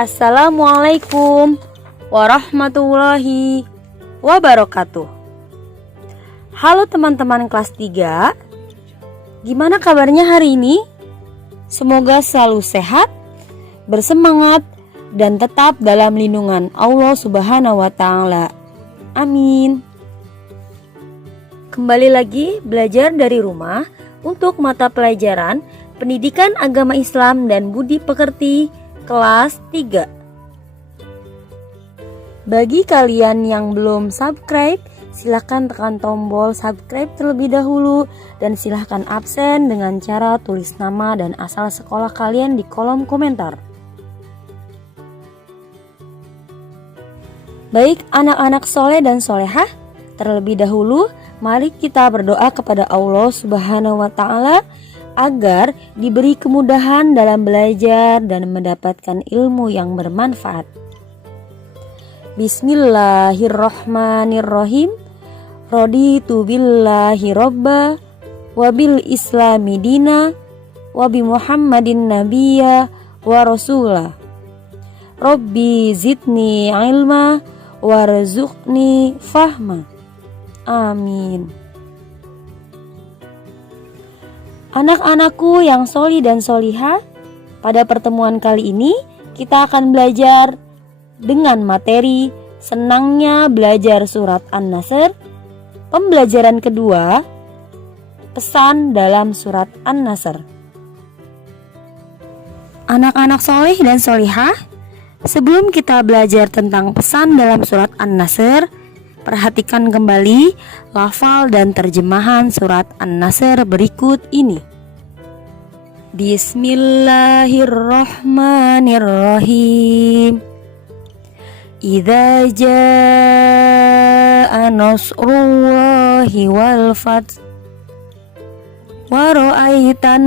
Assalamualaikum warahmatullahi wabarakatuh. Halo teman-teman kelas 3, gimana kabarnya hari ini? Semoga selalu sehat, bersemangat, dan tetap dalam lindungan Allah Subhanahu wa Ta'ala. Amin. Kembali lagi belajar dari rumah untuk mata pelajaran Pendidikan Agama Islam dan Budi Pekerti kelas 3. Bagi kalian yang belum subscribe, silahkan tekan tombol subscribe terlebih dahulu dan silahkan absen dengan cara tulis nama dan asal sekolah kalian di kolom komentar. Baik anak-anak soleh dan solehah, terlebih dahulu mari kita berdoa kepada Allah Subhanahu wa Ta'ala agar diberi kemudahan dalam belajar dan mendapatkan ilmu yang bermanfaat. Bismillahirrahmanirrahim. Raditu billahi robba wa bil islami dina wa bi muhammadin nabiyya wa rasulah. Rabbi zidni ilma warzuqni fahma. Amin. Anak-anakku yang soli dan soliha, pada pertemuan kali ini kita akan belajar dengan materi senangnya belajar surat An-Nasr. Pembelajaran kedua, pesan dalam surat An-Nasr. Anak-anak solih dan solihah, sebelum kita belajar tentang pesan dalam surat An-Nasr, perhatikan kembali lafal dan terjemahan surat An-Nasr berikut ini. Bismillahirrahmanirrahim. Idza jaa nasrullahi wal fath wa ra'aitan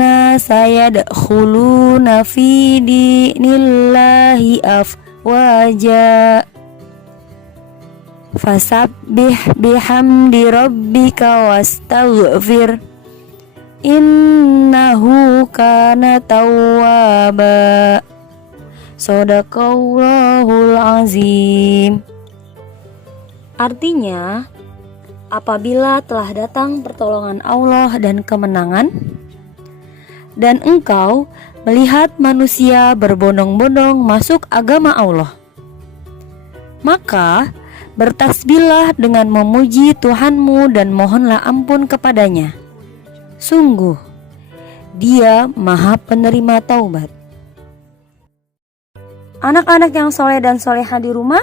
nasa yadkhuluna fi dinillahi afwaja fasabbih bihamdi rabbika wastaghfir innahu kana tawwaba. Shadaqallahul azim. Artinya, apabila telah datang pertolongan Allah dan kemenangan, dan engkau melihat manusia berbondong-bondong masuk agama Allah, maka bertasbihlah dengan memuji Tuhanmu dan mohonlah ampun kepadanya. Sungguh, Dia Maha Penerima Taubat. Anak-anak yang soleh dan soleha di rumah,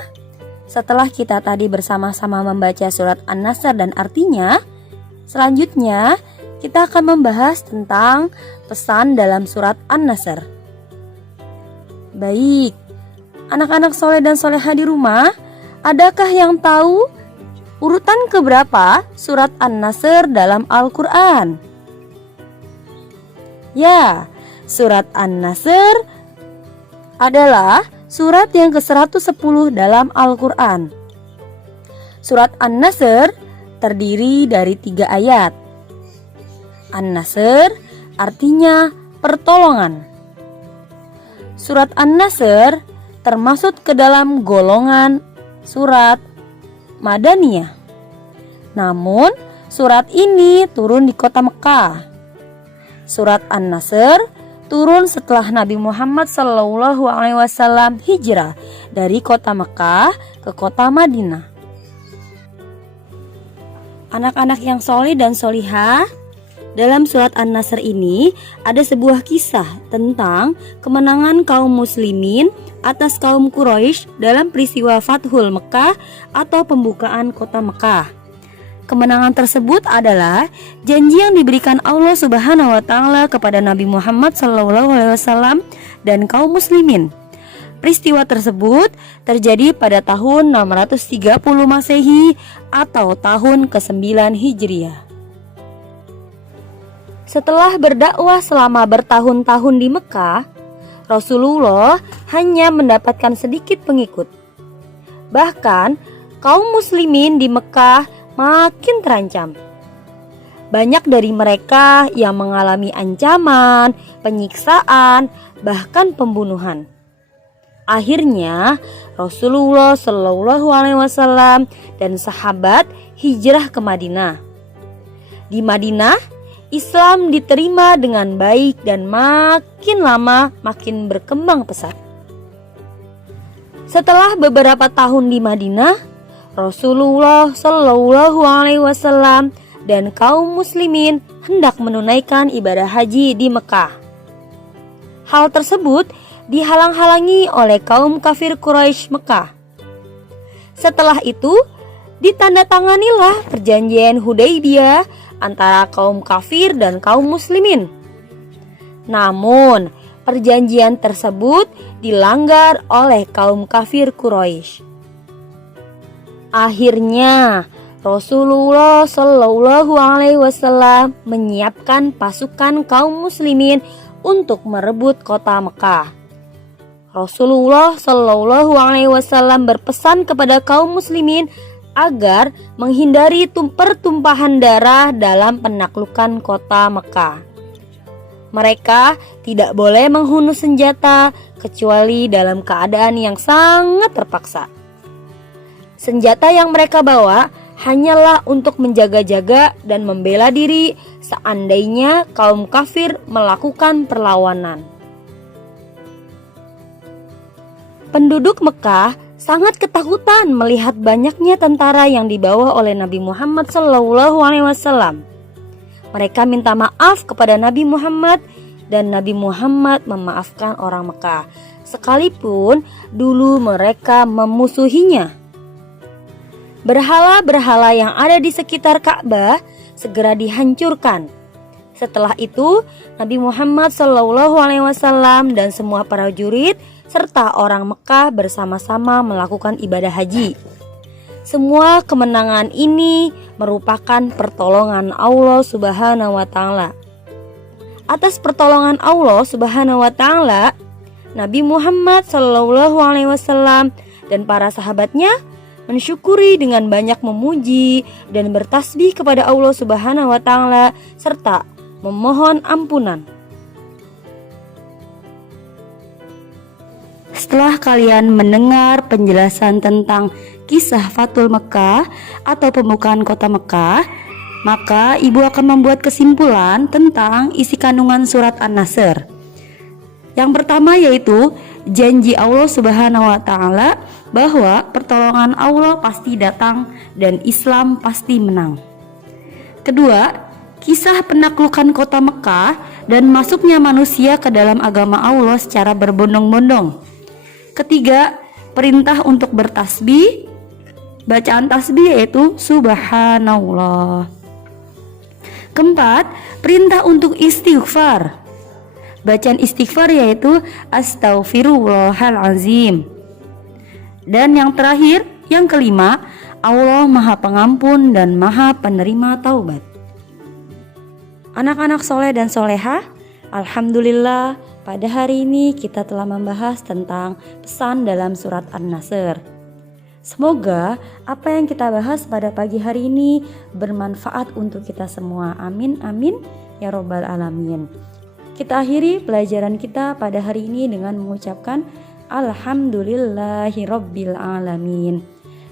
setelah kita tadi bersama-sama membaca surat An-Nasr dan artinya, selanjutnya kita akan membahas tentang pesan dalam surat An-Nasr. Baik, anak-anak soleh dan soleha di rumah, adakah yang tahu urutan keberapa surat An-Nasr dalam Al-Quran? Ya, surat An-Nasr adalah surat yang ke-110 dalam Al-Quran. Surat An-Nasr terdiri dari 3 ayat. An-Nasr artinya pertolongan. Surat An-Nasr termasuk ke dalam golongan surat Madaniyah. Namun, surat ini turun di kota Mekah. Surat An-Nasr turun setelah Nabi Muhammad SAW hijrah dari kota Mekah ke kota Madinah. Anak-anak yang soleh dan solihah, dalam surat An-Nasr ini ada sebuah kisah tentang kemenangan kaum muslimin atas kaum Quraisy dalam peristiwa Fathul Mekah atau pembukaan kota Mekah. Kemenangan tersebut adalah janji yang diberikan Allah Subhanahu wa Ta'ala kepada Nabi Muhammad SAW dan kaum muslimin. Peristiwa tersebut terjadi pada tahun 630 Masehi atau tahun ke-9 Hijriah. Setelah berdakwah selama bertahun-tahun di Mekah, Rasulullah hanya mendapatkan sedikit pengikut. Bahkan kaum muslimin di Mekah makin terancam. Banyak dari mereka yang mengalami ancaman, penyiksaan, bahkan pembunuhan. Akhirnya Rasulullah Shallallahu Alaihi Wasallam dan sahabat hijrah ke Madinah. Di Madinah, Islam diterima dengan baik dan makin lama makin berkembang pesat. Setelah beberapa tahun di Madinah, Rasulullah Shallallahu Alaihi Wasallam dan kaum muslimin hendak menunaikan ibadah haji di Mekah. Hal tersebut dihalang-halangi oleh kaum kafir Quraisy Mekah. Setelah itu, ditandatanganilah perjanjian Hudaybiyah antara kaum kafir dan kaum muslimin. Namun, perjanjian tersebut dilanggar oleh kaum kafir Quraisy. Akhirnya, Rasulullah Shallallahu Alaihi Wasallam menyiapkan pasukan kaum muslimin untuk merebut kota Mekah. Rasulullah Shallallahu Alaihi Wasallam berpesan kepada kaum muslimin agar menghindari pertumpahan darah dalam penaklukan kota Mekah. Mereka tidak boleh menghunus senjata kecuali dalam keadaan yang sangat terpaksa. Senjata yang mereka bawa hanyalah untuk menjaga-jaga dan membela diri seandainya kaum kafir melakukan perlawanan. Penduduk Mekah sangat ketakutan melihat banyaknya tentara yang dibawa oleh Nabi Muhammad SAW. Mereka minta maaf kepada Nabi Muhammad dan Nabi Muhammad memaafkan orang Mekah, sekalipun dulu mereka memusuhinya. Berhala-berhala yang ada di sekitar Ka'bah segera dihancurkan. Setelah itu, Nabi Muhammad SAW dan semua prajurit serta orang Mekah bersama-sama melakukan ibadah haji. Semua kemenangan ini merupakan pertolongan Allah Subhanahu wa Ta'ala. Atas pertolongan Allah Subhanahu wa Ta'ala, Nabi Muhammad SAW dan para sahabatnya mensyukuri dengan banyak memuji dan bertasbih kepada Allah Subhanahu wa Ta'ala serta memohon ampunan. Setelah kalian mendengar penjelasan tentang kisah Fathul Mekah atau pembukaan kota Mekah, maka ibu akan membuat kesimpulan tentang isi kandungan surat An-Nasr. Yang pertama yaitu janji Allah Subhanahu wa Ta'ala bahwa pertolongan Allah pasti datang dan Islam pasti menang. Kedua, kisah penaklukan kota Mekah dan masuknya manusia ke dalam agama Allah secara berbondong-bondong. Ketiga, perintah untuk bertasbih. Bacaan tasbih yaitu Subhanallah. Keempat, perintah untuk istighfar. Bacaan istighfar yaitu Astaghfirullahalazim. Dan yang terakhir, yang kelima, Allah Maha Pengampun dan Maha Penerima Taubat. Anak-anak soleh dan solehah, alhamdulillah pada hari ini kita telah membahas tentang pesan dalam surat An-Nasr. Semoga apa yang kita bahas pada pagi hari ini bermanfaat untuk kita semua. Amin, amin, ya robbal alamin. Kita akhiri pelajaran kita pada hari ini dengan mengucapkan Alhamdulillahirabbil alamin.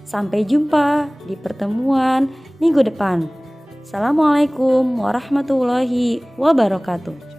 Sampai jumpa di pertemuan minggu depan. Assalamualaikum warahmatullahi wabarakatuh.